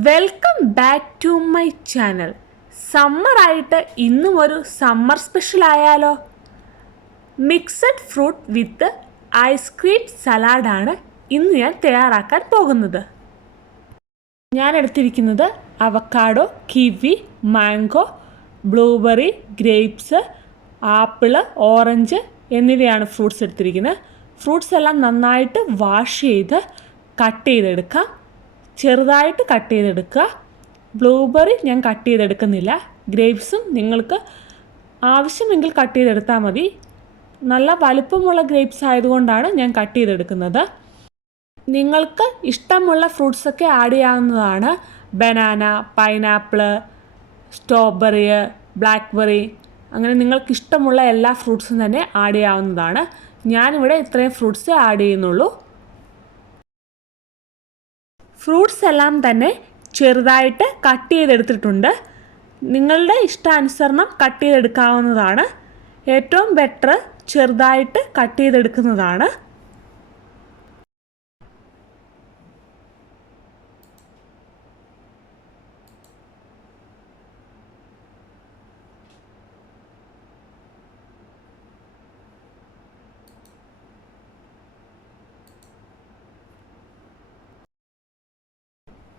Welcome back to my channel. സമ്മറായിട്ട് ഇന്നും ഒരു സമ്മർ സ്പെഷ്യൽ ആയാലോ? മിക്സഡ് ഫ്രൂട്ട് വിത്ത് ഐസ്ക്രീം സലാഡാണ് ഇന്ന് ഞാൻ തയ്യാറാക്കാൻ പോകുന്നത്. ഞാൻ എടുത്തിരിക്കുന്നത് avocado, kiwi, mango, blueberry, grapes, apple, orange എന്നിവയാണ് ഫ്രൂട്ട്സ് എടുത്തിരിക്കുന്നത്. ഫ്രൂട്ട്സ് എല്ലാം നന്നായിട്ട് വാഷ് ചെയ്ത് കട്ട് ചെയ്തെടുക്കാം. ചെറുതായിട്ട് കട്ട് ചെയ്തെടുക്കുക. ബ്ലൂബെറി ഞാൻ കട്ട് ചെയ്തെടുക്കുന്നില്ല. ഗ്രേപ്സും നിങ്ങൾക്ക് ആവശ്യമെങ്കിൽ കട്ട് ചെയ്തെടുത്താൽ മതി. നല്ല വലുപ്പമുള്ള ഗ്രേപ്സ് ആയതുകൊണ്ടാണ് ഞാൻ കട്ട് ചെയ്തെടുക്കുന്നത്. നിങ്ങൾക്ക് ഇഷ്ടമുള്ള ഫ്രൂട്ട്സൊക്കെ ആഡ് ചെയ്യാവുന്നതാണ്. ബനാന, പൈനാപ്പിള്, സ്ട്രോബെറി, ബ്ലാക്ക്ബെറി, അങ്ങനെ നിങ്ങൾക്ക് ഇഷ്ടമുള്ള എല്ലാ ഫ്രൂട്ട്സും തന്നെ ആഡ് ചെയ്യാവുന്നതാണ്. ഞാനിവിടെ ഇത്രയും ഫ്രൂട്ട്സ് ആഡ് ചെയ്യുന്നുള്ളൂ. ഫ്രൂട്ട്സ് എല്ലാം തന്നെ ചെറുതായിട്ട് കട്ട് ചെയ്തെടുത്തിട്ടുണ്ട്. നിങ്ങളുടെ ഇഷ്ടാനുസരണം കട്ട് ചെയ്തെടുക്കാവുന്നതാണ്. ഏറ്റവും ബെറ്റർ ചെറുതായിട്ട് കട്ട് ചെയ്തെടുക്കുന്നതാണ്.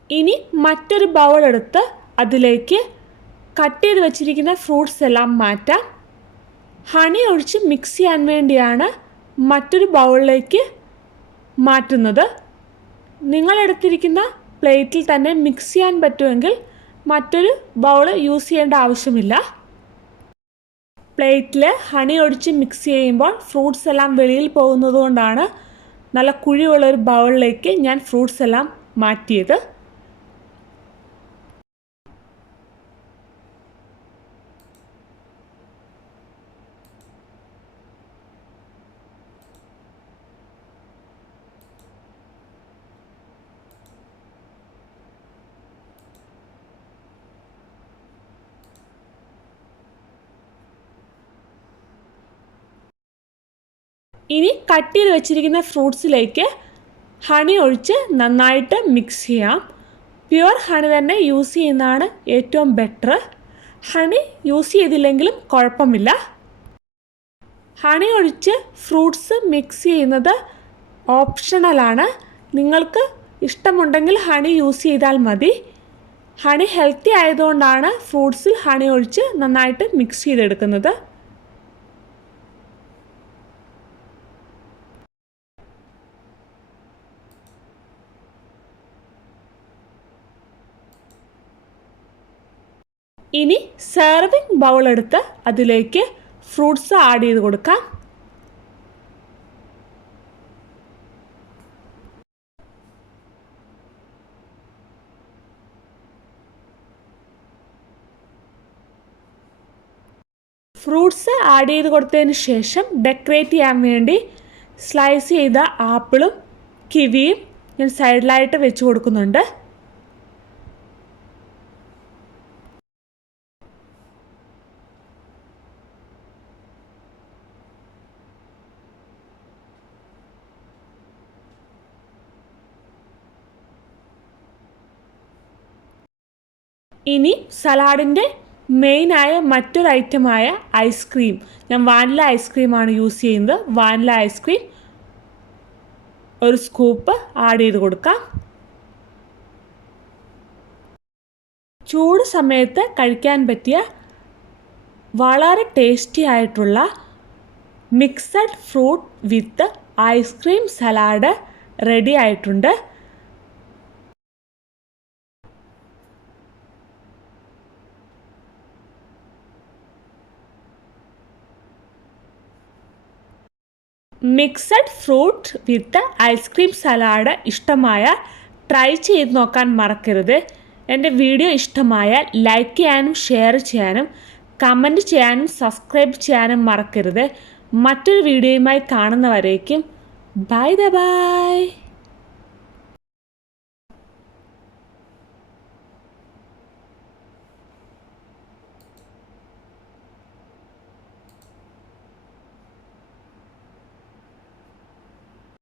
ഇനി മറ്റൊരു ബൗൾ എടുത്ത് അതിലേക്ക് കട്ട് ചെയ്ത് വെച്ചിരിക്കുന്ന ഫ്രൂട്ട്സ് എല്ലാം മാറ്റാം. ഹണി ഒഴിച്ച് മിക്സ് ചെയ്യാൻ വേണ്ടിയാണ് മറ്റൊരു ബൗളിലേക്ക് മാറ്റുന്നത്. നിങ്ങളെടുത്തിരിക്കുന്ന പ്ലേറ്റിൽ തന്നെ മിക്സ് ചെയ്യാൻ പറ്റുമെങ്കിൽ മറ്റൊരു ബൗൾ യൂസ് ചെയ്യേണ്ട ആവശ്യമില്ല. പ്ലേറ്റിൽ ഹണി ഒഴിച്ച് മിക്സ് ചെയ്യുമ്പോൾ ഫ്രൂട്ട്സ് എല്ലാം വെളിയിൽ പോകുന്നത് കൊണ്ടാണ് നല്ല കുഴിയുള്ളൊരു ബൗളിലേക്ക് ഞാൻ ഫ്രൂട്ട്സ് എല്ലാം മാറ്റിയത്. ഇനി കട്ട് ചെയ്ത് വെച്ചിരിക്കുന്ന ഫ്രൂട്ട്സിലേക്ക് ഹണി ഒഴിച്ച് നന്നായിട്ട് മിക്സ് ചെയ്യാം. പ്യുവർ ഹണി തന്നെ യൂസ് ചെയ്യുന്നതാണ് ഏറ്റവും ബെറ്റർ. ഹണി യൂസ് ചെയ്തില്ലെങ്കിലും കുഴപ്പമില്ല. ഹണി ഒഴിച്ച് ഫ്രൂട്ട്സ് മിക്സ് ചെയ്യുന്നത് ഓപ്ഷണലാണ്. നിങ്ങൾക്ക് ഇഷ്ടമുണ്ടെങ്കിൽ ഹണി യൂസ് ചെയ്താൽ മതി. ഹണി ഹെൽത്തി ആയതുകൊണ്ടാണ് ഫ്രൂട്ട്സിൽ ഹണി ഒഴിച്ച് നന്നായിട്ട് മിക്സ് ചെയ്തെടുക്കുന്നത്. ഇനി സെർവിങ് ബൗൾ എടുത്ത് അതിലേക്ക് ഫ്രൂട്ട്സ് ആഡ് ചെയ്ത് കൊടുക്കാം. ഫ്രൂട്ട്സ് ആഡ് ചെയ്ത് കൊടുത്തതിന് ശേഷം ഡെക്കറേറ്റ് ചെയ്യാൻ വേണ്ടി സ്ലൈസ് ചെയ്ത ആപ്പിളും കിവിയും ഞാൻ സൈഡിലായിട്ട് വെച്ച് കൊടുക്കുന്നുണ്ട്. ഇനി സലാഡിൻ്റെ മെയിനായ മറ്റൊരു ഐറ്റമായ ഐസ്ക്രീം, ഞാൻ വാനില ഐസ്ക്രീമാണ് യൂസ് ചെയ്യുന്നത്. വാനില ഐസ്ക്രീം ഒരു സ്കൂപ്പ് ആഡ് ചെയ്ത് കൊടുക്കാം. ചൂട് സമയത്ത് കഴിക്കാൻ പറ്റിയ വളരെ ടേസ്റ്റി ആയിട്ടുള്ള mixed fruit with ice cream salad ready ആയിട്ടുണ്ട്. Mixed fruit with ice cream salad ഇഷ്ടമായാൽ ട്രൈ ചെയ്ത് നോക്കാൻ മറക്കരുത്. എൻ്റെ വീഡിയോ ഇഷ്ടമായാൽ ലൈക്ക് ചെയ്യാനും ഷെയർ ചെയ്യാനും കമൻറ്റ് ചെയ്യാനും സബ്സ്ക്രൈബ് ചെയ്യാനും മറക്കരുത്. മറ്റൊരു വീഡിയോയുമായി കാണുന്നവരേക്കും ബൈ.